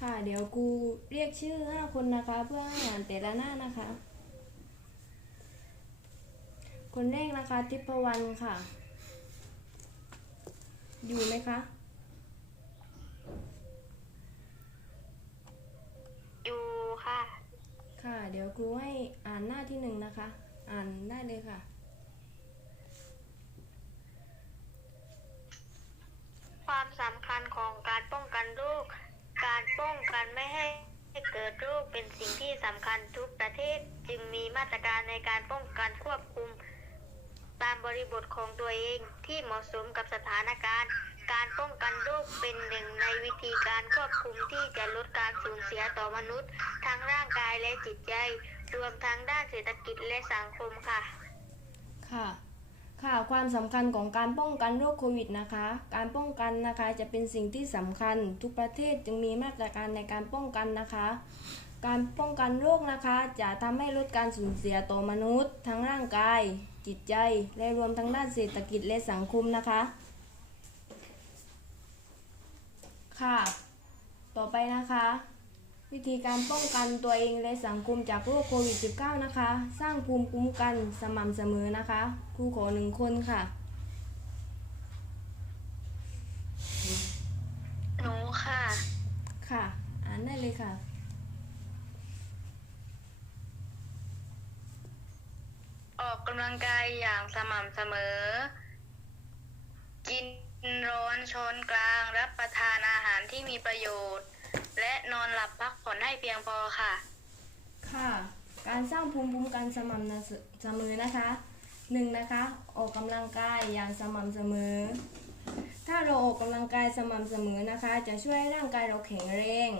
ค่ะ เดี๋ยวครูเรียกชื่อห้าคนนะคะ เพื่อให้อ่านแต่ละหน้านะคะ คนแรกนะคะทิพวรรณค่ะ อยู่ไหมคะ อยู่ค่ะ ค่ะ เดี๋ยวครูให้อ่านหน้าที่หนึ่งนะคะ อ่านได้เลยค่ะ ความสำคัญของการป้องกันโรค การป้อง กันไม่ให้เกิดโรคเป็นสิ่งที่สำคัญทุกประเทศจึงมีมาตรการในการป้องกันควบคุม ตามบริบทของตัวเองที่เหมาะสมกับสถานการณ์ การป้องกันโรคเป็นหนึ่งในวิธีการควบคุมที่จะลดการสูญเสียต่อมนุษย์ ทั้งร่างกายและจิตใจ รวมทั้งด้านเศรษฐกิจและสังคมค่ะ ค่ะ ค่ะความสำคัญของการป้องกันโรคโควิดนะคะ การป้องกันนะคะจะเป็นสิ่งที่สำคัญทุกประเทศจึงมีมาตรการในการป้องกันนะคะ การป้องกันโรคนะคะจะทำให้ลดการสูญเสียต่อมนุษย์ ทั้งร่างกาย จิตใจ และรวมทั้งด้านเศรษฐกิจและสังคมนะคะ ค่ะ ต่อไปนะคะ วิธีการป้องกันตัวเองและสังคมจากโรคโควิด -19 นะคะ สร้างภูมิคุ้มกันสม่ำเสมอนะคะครูขอหนึ่งคนค่ะ หนูค่ะ ค่ะ อ่านได้เลยค่ะ ออกกำลังกายอย่างสม่ำเสมอ กินร้อนช้อนกลาง รับประทานอาหารที่มีประโยชน์ และนอนหลับพักผ่อนให้เพียงพอค่ะ ค่ะ การสร้างภูมิคุ้มกันสม่ำเสมอนะคะหนึ่งนะคะ ออกกำลังกายอย่างสม่ำเสมอ ถ้าเราออกกำลังกายสม่ำเสมอนะคะ จะช่วยให้ร่างกายเราแข็งแรง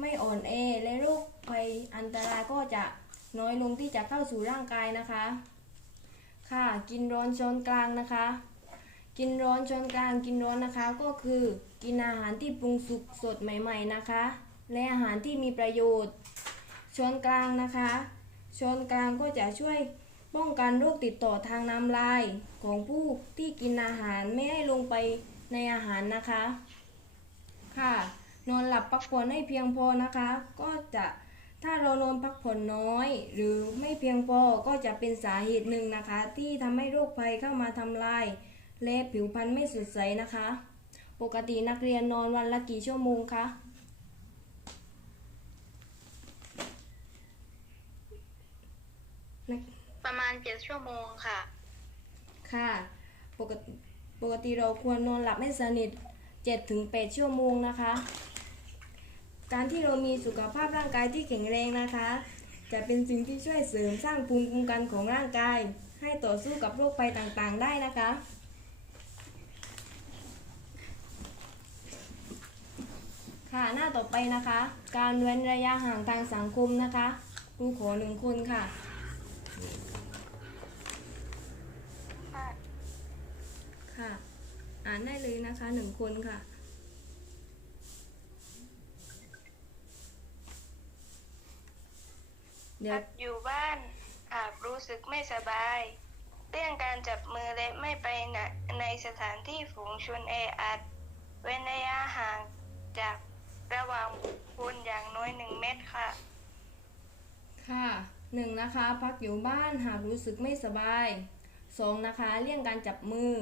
ไม่อ่อนแอและโรคภัยอันตรายก็จะน้อยลงที่จะเข้าสู่ร่างกายนะคะ ค่ะ กินร้อนช้อนกลางนะคะ กินร้อนช้อนกลาง กินร้อนนะคะก็คือ กินอาหารที่ปรุงสุกสดใหม่ ๆนะคะ และอาหารที่มีประโยชน์ ช้อนกลางนะคะ ช้อนกลางก็จะช่วยป้องกันโรคติดต่อทางน้ำลายของผู้ที่กินอาหารไม่ให้ลงไปในอาหารนะคะ ค่ะ นอนหลับพักผ่อนให้เพียงพอนะคะ ก็จะถ้าเรานอนพักผ่อนน้อย หรือไม่เพียงพอก็จะเป็นสาเหตุหนึ่งนะคะ ที่ทำให้โรคภัยเข้ามาทำลาย และผิวพรรณไม่สดใสนะคะ ปกตินักเรียนนอนวันละกี่ชั่วโมงคะนักประมาณเจ็ดชั่วโมงค่ะ ค่ะปกติปกติเราควรนอนหลับให้สนิท7ถึง8ชั่วโมงนะคะ การที่เรามีสุขภาพร่างกายที่แข็งแรงนะคะ จะเป็นสิ่งที่ช่วยเสริมสร้างภูมิคุ้มกันของร่างกาย ให้ต่อสู้กับโรคภัยต่างๆ ได้นะคะ ค่ะหน้าต่อไปนะคะ การเว้นระยะห่างทางสังคมนะคะครูขอหนึ่งคนค่ะ ค่ะ อ่านได้เลยนะคะหนึ่งคนค่ะเดี๋ยวอยู่บ้านหากรู้สึกไม่สบาย เรื่องการจับมือและไม่ไปไหนในสถานที่ฝูงชนแออัด เว้นระยะห่างจาก ระหว่างบุคคลอย่างน้อยหนึ่งเมตรค่ะ ค่ะหนึ่งนะคะ พักอยู่บ้านหากรู้สึกไม่สบายสองนะคะเลี่ยงการจับมือ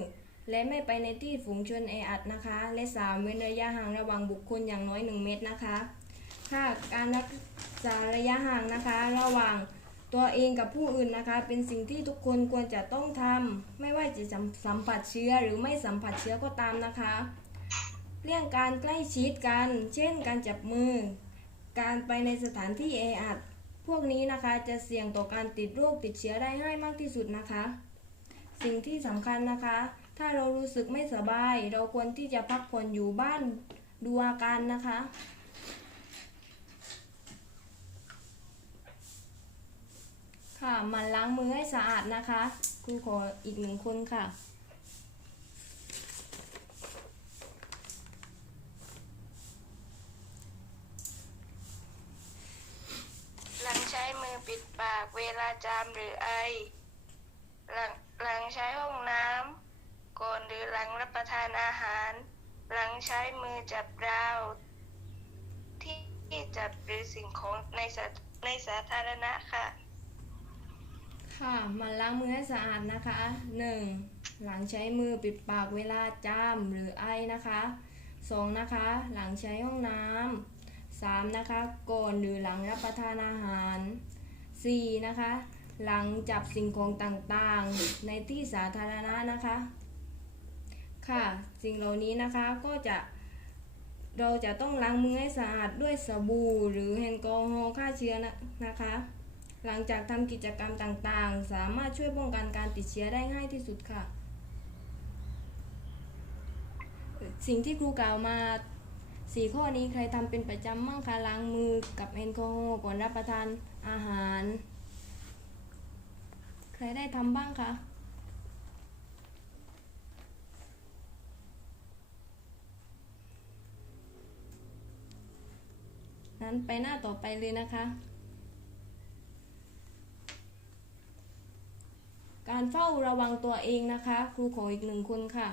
และไม่ไปในที่ฝูงชนแออัดนะคะ และสามเว้นระยะห่างระหว่างบุคคลอย่างน้อย 1 เมตรนะคะค่ะการรักษาระยะห่างนะคะ ระหว่างตัวเองกับผู้อื่นนะคะ เป็นสิ่งที่ทุกคนควรจะต้องทำไม่ว่าจะสัมผัสเชื้อหรือไม่สัมผัสเชื้อก็ตามนะคะ เลี่ยงการใกล้ชิดกัน เช่น การจับมือ การไปในสถานที่แออัด พวกนี้นะคะจะเสี่ยงต่อการติดโรคติดเชื้อได้ง่ายมากที่สุดนะคะ สิ่งที่สำคัญนะคะ ถ้าเรารู้สึกไม่สบาย เราควรที่จะพักผ่อนอยู่บ้านดูอาการนะคะ ค่ะมันล้างมือให้สะอาดนะคะครูขออีกหนึ่งคนค่ะ หลังใช้มือปิดปากเวลาจามหรือไอ หลังหลังใช้ห้องน้ำก่อนหรือหลังรับประทานอาหาร หลังใช้มือจับราว ที่จับหรือสิ่งของในสาในสาธารณะค่ะ ค่ะมันล้างมือให้สะอาดนะคะ 1. หลังใช้มือปิดปากเวลาจามหรือไอนะคะ 2. นะคะหลังใช้ห้องน้ำ 3. นะคะก่อนหรือหลังรับประทานอาหาร 4. นะคะ หลังจับสิ่งของต่างๆ ในที่สาธารณะนะคะ ค่ะ สิ่งเหล่านี้นะคะก็จะเราจะต้องล้างมือให้สะอาดด้วยสบู่หรือแอลกอฮอล์ฆ่าเชื้อนะนะคะ หลังจากทำกิจกรรมต่างๆ สามารถช่วยป้องกันการติดเชื้อได้ง่ายที่สุดค่ะ สิ่งที่ครูกล่าวมา สี่ข้อนี้ใครทำเป็นประจำมั่งคะล้างมือกับแอลกอฮอล์ก่อนรับประทานอาหาร ใครได้ทำบ้างคะนั้นไปหน้าต่อไปเลยนะคะ การเฝ้าระวังตัวเองนะคะ ครูขออีกหนึ่งคนค่ะ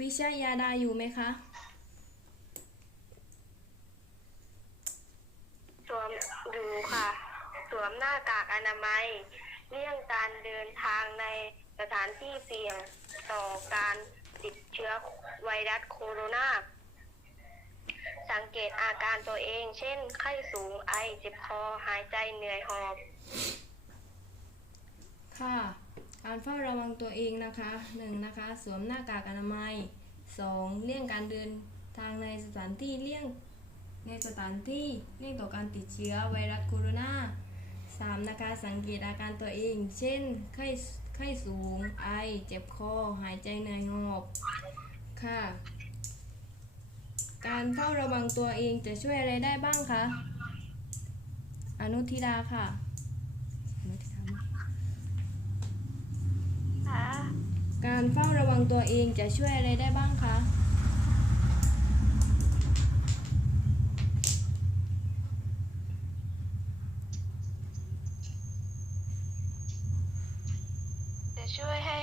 วิชยาดาอยู่ไหมคะสวมดูค่ะ สวมหน้ากากอนามัย เลี่ยงการเดินทางในสถานที่เสี่ยงต่อการติดเชื้อไวรัสโคโรนาสังเกตอาการตัวเอง เช่น ไข้สูงไอเจ็บคอหายใจเหนื่อยหอบ ค่ะ การเฝ้าระวังตัวเองนะคะหนึ่งนะคะสวมหน้ากากอนามัยสองเลี่ยงการเดินทางในสถานที่เลี่ยงในสถานที่เลี่ยงต่อการติดเชื้อไวรัสโคโรนาสามนะคะสังเกตอาการตัวเอง เช่น ไข้ไข้สูง ไอ เจ็บคอ หายใจเหนื่อยหอบ ค่ะ การเฝ้าระวังตัวเองจะช่วยอะไรได้บ้างคะ อนุทิดาค่ะ อนุทิดามา ค่ะ การเฝ้าระวังตัวเองจะช่วยอะไรได้บ้างคะจะช่วยให้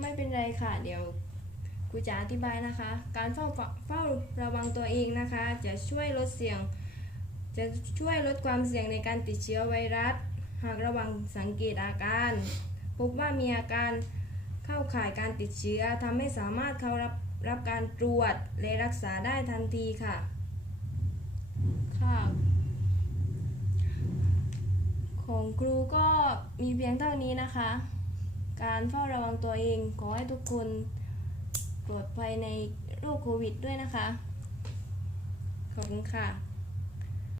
ไม่เป็นไรค่ะ เดี๋ยวครูจะอธิบายนะคะ การเฝ้าเฝ้าระวังตัวเองนะคะ จะช่วยลดเสี่ยง จะช่วยลดความเสี่ยงในการติดเชื้อไวรัส หากระวังสังเกตอาการ พบว่ามีอาการเข้าข่ายการติดเชื้อทำให้สามารถเข้ารับรับการตรวจและรักษาได้ทันทีค่ะ ค่ะ ของครูก็มีเพียงเท่านี้นะคะ การเฝ้าระวังตัวเองขอให้ทุกคนปลอดภัยในโรคโควิดด้วยนะคะ ขอบคุณค่ะ